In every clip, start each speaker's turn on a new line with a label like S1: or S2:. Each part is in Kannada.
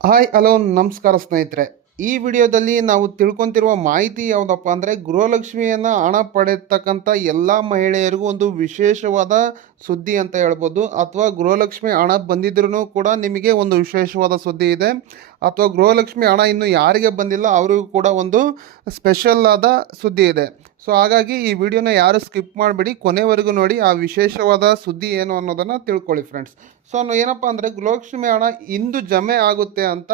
S1: ಹಾಯ್, ಹಲೋ, ನಮಸ್ಕಾರ ಸ್ನೇಹಿತರೆ. ಈ ವಿಡಿಯೋದಲ್ಲಿ ನಾವು ತಿಳ್ಕೊತಿರುವ ಮಾಹಿತಿ ಯಾವುದಪ್ಪ ಅಂದರೆ ಗೃಹಲಕ್ಷ್ಮಿಯನ್ನು ಹಣ ಪಡೆಯತಕ್ಕಂಥ ಎಲ್ಲ ಮಹಿಳೆಯರಿಗೂ ಒಂದು ವಿಶೇಷವಾದ ಸುದ್ದಿ ಅಂತ ಹೇಳ್ಬೋದು. ಅಥವಾ ಗೃಹಲಕ್ಷ್ಮಿ ಹಣ ಬಂದಿದ್ರೂ ಕೂಡ ನಿಮಗೆ ಒಂದು ವಿಶೇಷವಾದ ಸುದ್ದಿ ಇದೆ. ಅಥವಾ ಗೃಹಲಕ್ಷ್ಮಿ ಹಣ ಇನ್ನು ಯಾರಿಗೆ ಬಂದಿಲ್ಲ, ಅವರಿಗೂ ಕೂಡ ಒಂದು ಸ್ಪೆಷಲ್ ಆದ ಸುದ್ದಿ ಇದೆ. ಸೊ ಹಾಗಾಗಿ ಈ ವಿಡಿಯೋನ ಯಾರು ಸ್ಕಿಪ್ ಮಾಡಬೇಡಿ, ಕೊನೆವರೆಗೂ ನೋಡಿ ಆ ವಿಶೇಷವಾದ ಸುದ್ದಿ ಏನು ಅನ್ನೋದನ್ನು ತಿಳ್ಕೊಳ್ಳಿ ಫ್ರೆಂಡ್ಸ್ ಸೊ ಏನಪ್ಪ ಅಂದರೆ ಗೃಹಲಕ್ಷ್ಮಿ ಹಣ ಇಂದು ಜಮೆ ಆಗುತ್ತೆ ಅಂತ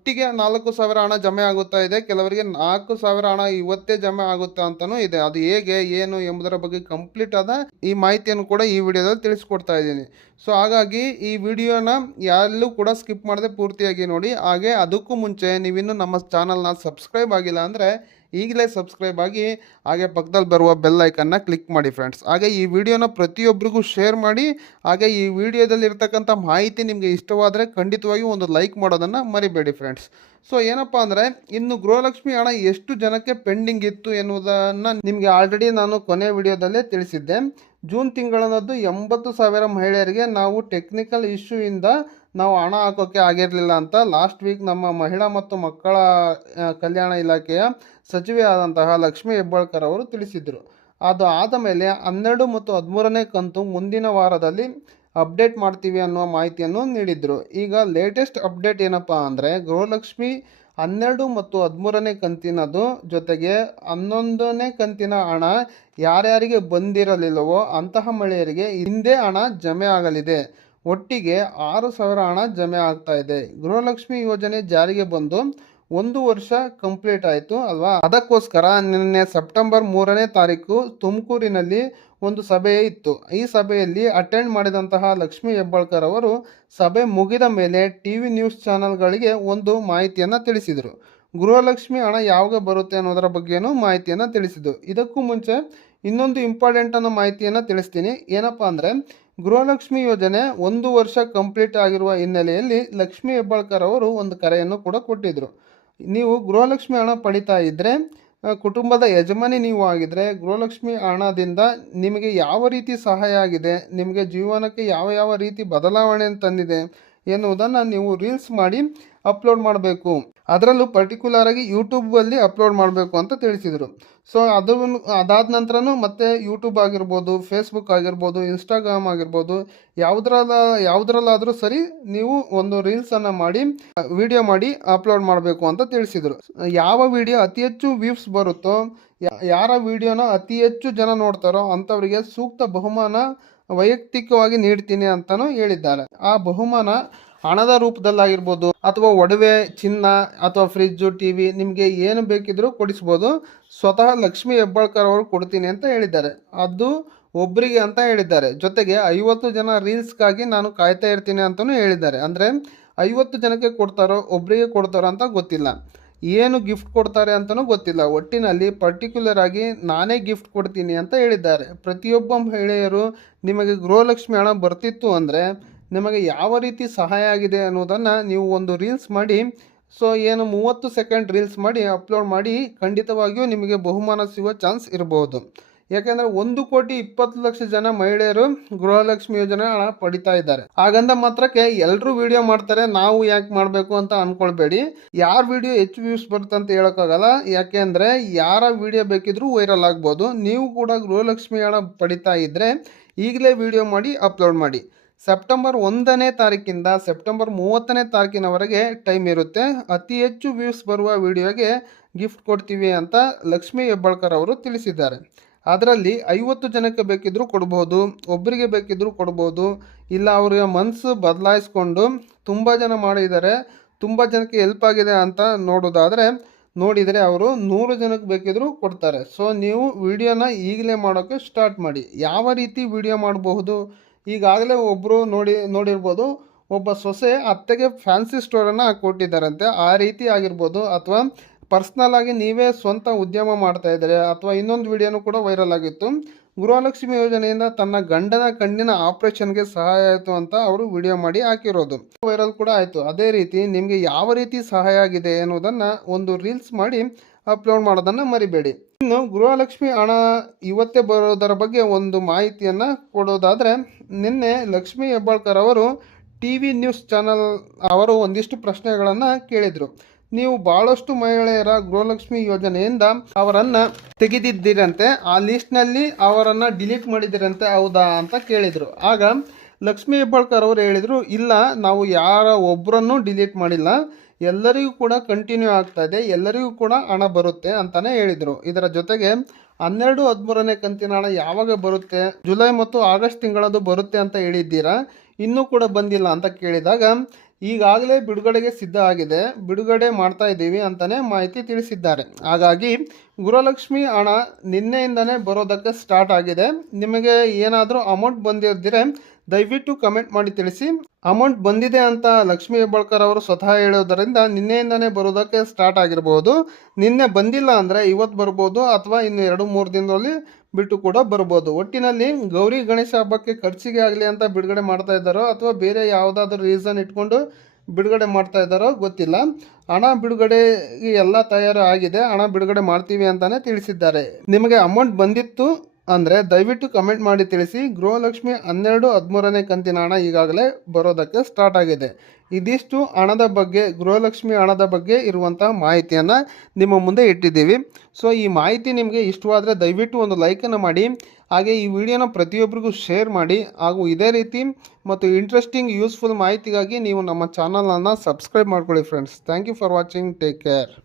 S1: ಒಟ್ಟಿಗೆ ನಾಲ್ಕು ಸಾವಿರ ಹಣ ಜಮೆ ಆಗುತ್ತಾ ಇದೆ, ಕೆಲವರಿಗೆ ನಾಲ್ಕು ಸಾವಿರ ಹಣ ಇವತ್ತೇ ಜಮೆ ಆಗುತ್ತೆ ಅಂತಲೂ ಇದೆ. ಅದು ಹೇಗೆ, ಏನು ಎಂಬುದರ ಬಗ್ಗೆ ಕಂಪ್ಲೀಟ್ ಆದ ಈ ಮಾಹಿತಿಯನ್ನು ಕೂಡ ಈ ವಿಡಿಯೋದಲ್ಲಿ ತಿಳಿಸ್ಕೊಡ್ತಾ ಇದ್ದೀನಿ. ಸೊ ಹಾಗಾಗಿ ಈ ವಿಡಿಯೋನ ಯಾರಲ್ಲೂ ಕೂಡ ಸ್ಕಿಪ್ ಮಾಡದೆ ಪೂರ್ತಿಯಾಗಿ ನೋಡಿ. ಹಾಗೆ ಅದಕ್ಕೂ ಮುಂಚೆ ನೀವಿನ್ನೂ ನಮ್ಮ ಚಾನಲ್ನ ಸಬ್ಸ್ಕ್ರೈಬ್ ಆಗಿಲ್ಲ ಅಂದರೆ ಈಗಲೇ ಸಬ್ಸ್ಕ್ರೈಬ್ ಆಗಿ ಹಾಗೆ ಪಕ್ಕದಲ್ಲಿ ಬರುವ ಬೆಲ್ ಐಕನ್ನ ಕ್ಲಿಕ್ ಮಾಡಿ ಫ್ರೆಂಡ್ಸ್ ಹಾಗೆ ಈ ವಿಡಿಯೋನ ಪ್ರತಿಯೊಬ್ಬರಿಗೂ ಶೇರ್ ಮಾಡಿ, ಹಾಗೆ ಈ ವಿಡಿಯೋದಲ್ಲಿ ಇರ್ತಕ್ಕಂಥ ಮಾಹಿತಿ ನಿಮಗೆ ಇಷ್ಟವಾದರೆ ಖಂಡಿತವಾಗಿ ಒಂದು ಲೈಕ್ ಮಾಡೋದನ್ನು ಮರಿಬೇಡಿ ಫ್ರೆಂಡ್ಸ್ ಸೊ ಏನಪ್ಪ ಅಂದರೆ, ಇನ್ನು ಗೃಹಲಕ್ಷ್ಮಿ ಹಣ ಎಷ್ಟು ಜನಕ್ಕೆ ಪೆಂಡಿಂಗ್ ಇತ್ತು ಎನ್ನುವುದನ್ನು ನಿಮಗೆ ಆಲ್ರೆಡಿ ನಾನು ಕೊನೆ ವಿಡಿಯೋದಲ್ಲೇ ತಿಳಿಸಿದ್ದೆ. ಜೂನ್ ತಿಂಗಳನ್ನದ್ದು ಎಂಬತ್ತು ಸಾವಿರ ಮಹಿಳೆಯರಿಗೆ ನಾವು ಟೆಕ್ನಿಕಲ್ ಇಶ್ಯೂಯಿಂದ ನಾವು ಹಣ ಹಾಕೋಕ್ಕೆ ಆಗಿರಲಿಲ್ಲ ಅಂತ ಲಾಸ್ಟ್ ವೀಕ್ ನಮ್ಮ ಮಹಿಳಾ ಮತ್ತು ಮಕ್ಕಳ ಕಲ್ಯಾಣ ಇಲಾಖೆಯ ಸಚಿವೆ ಆದಂತಹ ಲಕ್ಷ್ಮೀ ಹೆಬ್ಬಾಳ್ಕರ್ ಅವರು ತಿಳಿಸಿದರು. ಅದು ಆದ ಮೇಲೆ ಹನ್ನೆರಡು ಮತ್ತು ಹದಿಮೂರನೇ ಕಂತು ಮುಂದಿನ ವಾರದಲ್ಲಿ ಅಪ್ಡೇಟ್ ಮಾಡ್ತೀವಿ ಅನ್ನುವ ಮಾಹಿತಿಯನ್ನು ನೀಡಿದರು. ಈಗ ಲೇಟೆಸ್ಟ್ ಅಪ್ಡೇಟ್ ಏನಪ್ಪ ಅಂದರೆ ಗೃಹಲಕ್ಷ್ಮಿ ಹನ್ನೆರಡು ಮತ್ತು ಹದಿಮೂರನೇ ಕಂತಿನದು ಜೊತೆಗೆ ಹನ್ನೊಂದನೇ ಕಂತಿನ ಹಣ ಯಾರ್ಯಾರಿಗೆ ಬಂದಿರಲಿಲ್ಲವೋ ಅಂತಹ ಮಹಿಳೆಯರಿಗೆ ಹಿಂದೆ ಹಣ ಜಮೆ ಆಗಲಿದೆ. ಒಟ್ಟಿಗೆ ಆರು ಸಾವಿರ ಹಣ ಜಮೆ ಆಗ್ತಾ ಇದೆ. ಗೃಹಲಕ್ಷ್ಮಿ ಯೋಜನೆ ಜಾರಿಗೆ ಬಂದು ಒಂದು ವರ್ಷ ಕಂಪ್ಲೀಟ್ ಆಯಿತು ಅಲ್ವಾ? ಅದಕ್ಕೋಸ್ಕರ ನಿನ್ನೆ ಸೆಪ್ಟೆಂಬರ್ ಮೂರನೇ ತಾರೀಕು ತುಮಕೂರಿನಲ್ಲಿ ಒಂದು ಸಭೆ ಇತ್ತು. ಈ ಸಭೆಯಲ್ಲಿ ಅಟೆಂಡ್ ಮಾಡಿದಂತಹ ಲಕ್ಷ್ಮೀ ಹೆಬ್ಬಾಳ್ಕರ್ ಅವರು ಸಭೆ ಮುಗಿದ ಮೇಲೆ ಟಿ ವಿ ನ್ಯೂಸ್ ಚಾನಲ್ಗಳಿಗೆ ಒಂದು ಮಾಹಿತಿಯನ್ನು ತಿಳಿಸಿದರು. ಗೃಹಲಕ್ಷ್ಮಿ ಹಣ ಯಾವಾಗ ಬರುತ್ತೆ ಅನ್ನೋದರ ಬಗ್ಗೆನೂ ಮಾಹಿತಿಯನ್ನು ತಿಳಿಸಿದ್ದು ಇದಕ್ಕೂ ಮುಂಚೆ ಇನ್ನೊಂದು ಇಂಪಾರ್ಟೆಂಟ್ ಅನ್ನೋ ಮಾಹಿತಿಯನ್ನು ತಿಳಿಸ್ತೀನಿ. ಏನಪ್ಪ ಅಂದರೆ ಗೃಹಲಕ್ಷ್ಮಿ ಯೋಜನೆ ಒಂದು ವರ್ಷ ಕಂಪ್ಲೀಟ್ ಆಗಿರುವ ಹಿನ್ನೆಲೆಯಲ್ಲಿ ಲಕ್ಷ್ಮೀ ಹೆಬ್ಬಾಳ್ಕರ್ ಅವರು ಒಂದು ಕರೆಯನ್ನು ಕೂಡ ಕೊಟ್ಟಿದ್ದರು ನೀವು ಗೃಹಲಕ್ಷ್ಮಿ ಹಣ ಪಡಿತಾ ಇದ್ದರೆ ಕುಟುಂಬದ ಯಜಮಾನಿ ನೀವು ಆಗಿದ್ದರೆ ಗೃಹಲಕ್ಷ್ಮಿ ಹಣದಿಂದ ನಿಮಗೆ ಯಾವ ರೀತಿ ಸಹಾಯ ಆಗಿದೆ, ನಿಮಗೆ ಜೀವನಕ್ಕೆ ಯಾವ ಯಾವ ರೀತಿ ಬದಲಾವಣೆ ತಂದಿದೆ ಎನ್ನುವುದನ್ನು ನೀವು ರೀಲ್ಸ್ ಮಾಡಿ ಅಪ್ಲೋಡ್ ಮಾಡಬೇಕು. ಅದರಲ್ಲೂ ಪರ್ಟಿಕ್ಯುಲರ್ ಆಗಿ ಯೂಟ್ಯೂಬಲ್ಲಿ ಅಪ್ಲೋಡ್ ಮಾಡಬೇಕು ಅಂತ ತಿಳಿಸಿದರು. ಸೊ ಅದು ಅದಾದ ನಂತರನೂ ಮತ್ತೆ ಯೂಟ್ಯೂಬ್ ಆಗಿರ್ಬೋದು ಫೇಸ್ಬುಕ್ ಆಗಿರ್ಬೋದು ಇನ್ಸ್ಟಾಗ್ರಾಮ್ ಆಗಿರ್ಬೋದು, ಯಾವುದ್ರಲ್ಲ, ಯಾವುದ್ರಲ್ಲಾದರೂ ಸರಿ ನೀವು ಒಂದು ರೀಲ್ಸನ್ನು ಮಾಡಿ ವಿಡಿಯೋ ಮಾಡಿ ಅಪ್ಲೋಡ್ ಮಾಡಬೇಕು ಅಂತ ತಿಳಿಸಿದರು. ಯಾವ ವಿಡಿಯೋ ಅತಿ ಹೆಚ್ಚು ವ್ಯೂಸ್ ಬರುತ್ತೋ ಯಾರ ವಿಡಿಯೋನ ಅತಿ ಹೆಚ್ಚು ಜನ ನೋಡ್ತಾರೋ ಅಂಥವರಿಗೆ ಸೂಕ್ತ ಬಹುಮಾನ ವೈಯಕ್ತಿಕವಾಗಿ ನೀಡ್ತೀನಿ ಅಂತಲೂ ಹೇಳಿದ್ದಾರೆ. ಆ ಬಹುಮಾನ ಹಣದ ರೂಪದಲ್ಲಾಗಿರ್ಬೋದು ಅಥವಾ ಒಡವೆ, ಚಿನ್ನ ಅಥವಾ ಫ್ರಿಜ್ಜು ಟಿ ವಿ ನಿಮಗೆ ಏನು ಬೇಕಿದ್ರೂ ಕೊಡಿಸ್ಬೋದು. ಸ್ವತಃ ಲಕ್ಷ್ಮಿ ಹೆಬ್ಬಾಳ್ಕರ್ ಅವರು ಕೊಡ್ತೀನಿ ಅಂತ ಹೇಳಿದ್ದಾರೆ. ಅದು ಒಬ್ಬರಿಗೆ ಅಂತ ಹೇಳಿದ್ದಾರೆ. ಜೊತೆಗೆ ಐವತ್ತು ಜನ ರೀಲ್ಸ್ಗಾಗಿ ನಾನು ಕಾಯ್ತಾ ಇರ್ತೀನಿ ಅಂತಲೂ ಹೇಳಿದ್ದಾರೆ. ಅಂದರೆ ಐವತ್ತು ಜನಕ್ಕೆ ಕೊಡ್ತಾರೋ ಒಬ್ಬರಿಗೆ ಕೊಡ್ತಾರೋ ಅಂತ ಗೊತ್ತಿಲ್ಲ. ಏನು ಗಿಫ್ಟ್ ಕೊಡ್ತಾರೆ ಅಂತಲೂ ಗೊತ್ತಿಲ್ಲ. ಒಟ್ಟಿನಲ್ಲಿ ಪರ್ಟಿಕ್ಯುಲರ್ ಆಗಿ ನಾನೇ ಗಿಫ್ಟ್ ಕೊಡ್ತೀನಿ ಅಂತ ಹೇಳಿದ್ದಾರೆ. ಪ್ರತಿಯೊಬ್ಬ ಮಹಿಳೆಯರು ನಿಮಗೆ ಗೃಹಲಕ್ಷ್ಮಿ ಹಣ ಬರ್ತಿತ್ತು ಅಂದರೆ ನಿಮಗೆ ಯಾವ ರೀತಿ ಸಹಾಯ ಆಗಿದೆ ಅನ್ನೋದನ್ನು ನೀವು ಒಂದು ರೀಲ್ಸ್ ಮಾಡಿ, ಸೊ ಏನು ಮೂವತ್ತು ಸೆಕೆಂಡ್ ರೀಲ್ಸ್ ಮಾಡಿ, ಅಪ್ಲೋಡ್ ಮಾಡಿ, ಖಂಡಿತವಾಗಿಯೂ ನಿಮಗೆ ಬಹುಮಾನ ಸಿಗುವ ಚಾನ್ಸ್ ಇರಬಹುದು ಯಾಕೆಂದರೆ ಒಂದು ಕೋಟಿ ಇಪ್ಪತ್ತು ಲಕ್ಷ ಜನ ಮಹಿಳೆಯರು ಗೃಹಲಕ್ಷ್ಮಿ ಯೋಜನೆ ಹಣ ಪಡಿತಾ ಇದ್ದಾರೆ. ಹಾಗಂದ ಮಾತ್ರಕ್ಕೆ ಎಲ್ಲರೂ ವಿಡಿಯೋ ಮಾಡ್ತಾರೆ, ನಾವು ಯಾಕೆ ಮಾಡಬೇಕು ಅಂತ ಅಂದ್ಕೊಳ್ಬೇಡಿ ಯಾರ ವಿಡಿಯೋ ಹೆಚ್ಚು ವ್ಯೂಸ್ ಬರುತ್ತೆ ಅಂತ ಹೇಳೋಕ್ಕಾಗಲ್ಲ. ಯಾಕೆಂದರೆ ಯಾರ ವಿಡಿಯೋ ಬೇಕಿದ್ರೂ ವೈರಲ್ ಆಗ್ಬೋದು. ನೀವು ಕೂಡ ಗೃಹಲಕ್ಷ್ಮಿ ಹಣ ಪಡಿತಾ ಇದ್ದರೆ ಈಗಲೇ ವಿಡಿಯೋ ಮಾಡಿ, ಅಪ್ಲೋಡ್ ಮಾಡಿ. ಸೆಪ್ಟೆಂಬರ್ ಒಂದನೇ ತಾರೀಕಿಂದ ಸೆಪ್ಟೆಂಬರ್ ಮೂವತ್ತನೇ ತಾರೀಕಿನವರೆಗೆ ಟೈಮ್ ಇರುತ್ತೆ. ಅತಿ ಹೆಚ್ಚು ವ್ಯೂಸ್ ಬರುವ ವಿಡಿಯೋಗೆ ಗಿಫ್ಟ್ ಕೊಡ್ತೀವಿ ಅಂತ ಲಕ್ಷ್ಮೀ ಹೆಬ್ಬಾಳ್ಕರ್ ಅವರು ತಿಳಿಸಿದ್ದಾರೆ. ಅದರಲ್ಲಿ ಐವತ್ತು ಜನಕ್ಕೆ ಬೇಕಿದ್ದರೂ ಕೊಡ್ಬೋದು ಒಬ್ಬರಿಗೆ ಬೇಕಿದ್ದರೂ ಕೊಡ್ಬೋದು, ಇಲ್ಲ ಅವರ ಮನಸ್ಸು ಬದಲಾಯಿಸ್ಕೊಂಡು ತುಂಬ ಜನ ಮಾಡಿದ್ದಾರೆ, ತುಂಬ ಜನಕ್ಕೆ ಹೆಲ್ಪ್ ಆಗಿದೆ ಅಂತ ನೋಡೋದಾದರೆ ನೋಡಿದರೆ ಅವರು ನೂರು ಜನಕ್ಕೆ ಬೇಕಿದ್ದರೂ ಕೊಡ್ತಾರೆ. ಸೊ ನೀವು ವಿಡಿಯೋನ ಈಗಲೇ ಮಾಡೋಕ್ಕೆ ಸ್ಟಾರ್ಟ್ ಮಾಡಿ. ಯಾವ ರೀತಿ ವಿಡಿಯೋ ಮಾಡಬಹುದು? ಈಗಾಗಲೇ ಒಬ್ಬರು ನೋಡಿ, ನೋಡಿರ್ಬೋದು, ಒಬ್ಬ ಸೊಸೆ ಅತ್ತೆಗೆ ಫ್ಯಾನ್ಸಿ ಸ್ಟೋರನ್ನು ಕೊಟ್ಟಿದ್ದಾರಂತೆ. ಆ ರೀತಿ ಆಗಿರ್ಬೋದು. ಅಥವಾ ಪರ್ಸ್ನಲ್ ಆಗಿ ನೀವೇ ಸ್ವಂತ ಉದ್ಯಮ ಮಾಡ್ತಾ ಇದ್ದಾರೆ. ಅಥವಾ ಇನ್ನೊಂದು ವಿಡಿಯೋನು ಕೂಡ ವೈರಲ್ ಆಗಿತ್ತು. ಗೃಹಲಕ್ಷ್ಮಿ ಯೋಜನೆಯಿಂದ ತನ್ನ ಗಂಡನ ಕಣ್ಣಿನ ಆಪರೇಷನ್ಗೆ ಸಹಾಯ ಆಯಿತು ಅಂತ ಅವರು ವಿಡಿಯೋ ಮಾಡಿ ಹಾಕಿರೋದು. ವೈರಲ್ ಕೂಡ ಆಯಿತು. ಅದೇ ರೀತಿ ನಿಮಗೆ ಯಾವ ರೀತಿ ಸಹಾಯ ಆಗಿದೆ ಅನ್ನೋದನ್ನು ಒಂದು ರೀಲ್ಸ್ ಮಾಡಿ ಅಪ್ಲೋಡ್ ಮಾಡೋದನ್ನು ಮರಿಬೇಡಿ. ಇನ್ನು ಗೃಹಲಕ್ಷ್ಮಿ ಹಣ ಇವತ್ತೇ ಬರೋದರ ಬಗ್ಗೆ ಒಂದು ಮಾಹಿತಿಯನ್ನು ಕೊಡೋದಾದರೆ, ನಿನ್ನೆ ಲಕ್ಷ್ಮಿ ಹೆಬ್ಬಾಳ್ಕರ್ ಅವರು ಟಿ ವಿ ನ್ಯೂಸ್ ಚಾನಲ್ ಅವರು ಒಂದಿಷ್ಟು ಪ್ರಶ್ನೆಗಳನ್ನು ಕೇಳಿದರು. ನೀವು ಬಹಳಷ್ಟು ಮಹಿಳೆಯರ ಗೃಹಲಕ್ಷ್ಮಿ ಯೋಜನೆಯಿಂದ ಅವರನ್ನು ತೆಗೆದಿದ್ದೀರಂತೆ, ಆ ಲಿಸ್ಟ್ನಲ್ಲಿ ಅವರನ್ನು ಡಿಲೀಟ್ ಮಾಡಿದ್ದೀರಂತೆ ಹೌದಾ ಅಂತ ಕೇಳಿದರು. ಆಗ ಲಕ್ಷ್ಮೀ ಹೆಬ್ಬಾಳ್ಕರ್ ಅವರು ಹೇಳಿದರು, ಇಲ್ಲ, ನಾವು ಯಾರ ಒಬ್ಬರನ್ನು ಡಿಲೀಟ್ ಮಾಡಿಲ್ಲ. ಎಲ್ಲರಿಗೂ ಕೂಡ ಕಂಟಿನ್ಯೂ ಆಗ್ತಾ ಇದೆ, ಎಲ್ಲರಿಗೂ ಕೂಡ ಹಣ ಬರುತ್ತೆ ಅಂತಾನೆ ಹೇಳಿದರು. ಇದರ ಜೊತೆಗೆ ಹನ್ನೆರಡು ಹದಿಮೂರನೇ ಕಂತಿನ ಹಣ ಯಾವಾಗ ಬರುತ್ತೆ, ಜುಲೈ ಮತ್ತು ಆಗಸ್ಟ್ ತಿಂಗಳದು ಬರುತ್ತೆ ಅಂತ ಹೇಳಿದ್ದೀರಾ? ಇನ್ನೂ ಕೂಡ ಬಂದಿಲ್ಲ ಅಂತ ಕೇಳಿದಾಗ, ಈಗಾಗಲೇ ಬಿಡುಗಡೆಗೆ ಸಿದ್ಧ ಆಗಿದೆ, ಬಿಡುಗಡೆ ಮಾಡ್ತಾ ಇದ್ದೀವಿ ಅಂತಾನೆ ಮಾಹಿತಿ ತಿಳಿಸಿದ್ದಾರೆ. ಹಾಗಾಗಿ ಗುರುಲಕ್ಷ್ಮಿ ಹಣ ನಿನ್ನೆಯಿಂದನೇ ಬರೋದಕ್ಕೆ ಸ್ಟಾರ್ಟ್ ಆಗಿದೆ. ನಿಮಗೆ ಏನಾದರೂ ಅಮೌಂಟ್ ಬಂದಿದ್ದರೆ ದಯವಿಟ್ಟು ಕಮೆಂಟ್ ಮಾಡಿ ತಿಳಿಸಿ. ಅಮೌಂಟ್ ಬಂದಿದೆ ಅಂತ ಲಕ್ಷ್ಮೀ ಹೆಬ್ಬಾಳ್ಕರ್ ಅವರು ಸ್ವತಃ ಹೇಳೋದರಿಂದ ನಿನ್ನೆಯಿಂದನೇ ಬರೋದಕ್ಕೆ ಸ್ಟಾರ್ಟ್ ಆಗಿರ್ಬೋದು. ನಿನ್ನೆ ಬಂದಿಲ್ಲ ಅಂದರೆ ಇವತ್ತು ಬರ್ಬೋದು ಅಥವಾ ಇನ್ನು ಎರಡು ಮೂರು ದಿನದಲ್ಲಿ ಬಿಟ್ಟು ಕೂಡ ಬರ್ಬೋದು. ಒಟ್ಟಿನಲ್ಲಿ ಗೌರಿ ಗಣೇಶ ಹಬ್ಬಕ್ಕೆ ಖರ್ಚಿಗೆ ಆಗಲಿ ಅಂತ ಬಿಡುಗಡೆ ಮಾಡ್ತಾ ಇದ್ದಾರೋ ಅಥವಾ ಬೇರೆ ಯಾವುದಾದ್ರೂ ರೀಸನ್ ಇಟ್ಕೊಂಡು ಬಿಡುಗಡೆ ಮಾಡ್ತಾ ಇದ್ದಾರೋ ಗೊತ್ತಿಲ್ಲ. ಹಣ ಬಿಡುಗಡೆ ಎಲ್ಲ ತಯಾರು ಆಗಿದೆ. ಹಣ ಬಿಡುಗಡೆ ಮಾಡ್ತೀವಿ ಅಂತಾನೆ ತಿಳಿಸಿದ್ದಾರೆ. ನಿಮಗೆ ಅಮೌಂಟ್ ಬಂದಿತ್ತು ಅಂದರೆ ದಯವಿಟ್ಟು ಕಮೆಂಟ್ ಮಾಡಿ ತಿಳಿಸಿ. ಗೃಹಲಕ್ಷ್ಮಿ ಹನ್ನೆರಡು ಹದಿಮೂರನೇ ಕಂತಿನ ಹಣ ಈಗಾಗಲೇ ಬರೋದಕ್ಕೆ ಸ್ಟಾರ್ಟ್ ಆಗಿದೆ. ಇದಿಷ್ಟು ಹಣದ ಬಗ್ಗೆ, ಗೃಹಲಕ್ಷ್ಮಿ ಹಣದ ಬಗ್ಗೆ ಇರುವಂತಹ ಮಾಹಿತಿಯನ್ನು ನಿಮ್ಮ ಮುಂದೆ ಇಟ್ಟಿದ್ದೀವಿ. ಸೊ ಈ ಮಾಹಿತಿ ನಿಮಗೆ ಇಷ್ಟವಾದರೆ ದಯವಿಟ್ಟು ಒಂದು ಲೈಕನ್ನು ಮಾಡಿ, ಹಾಗೆ ಈ ವಿಡಿಯೋನ ಪ್ರತಿಯೊಬ್ಬರಿಗೂ ಶೇರ್ ಮಾಡಿ, ಹಾಗೂ ಇದೇ ರೀತಿ ಮತ್ತು ಇಂಟ್ರೆಸ್ಟಿಂಗ್ ಯೂಸ್ಫುಲ್ ಮಾಹಿತಿಗಾಗಿ ನೀವು ನಮ್ಮ ಚಾನಲನ್ನು ಸಬ್ಸ್ಕ್ರೈಬ್ ಮಾಡ್ಕೊಳ್ಳಿ friends thank you for watching take care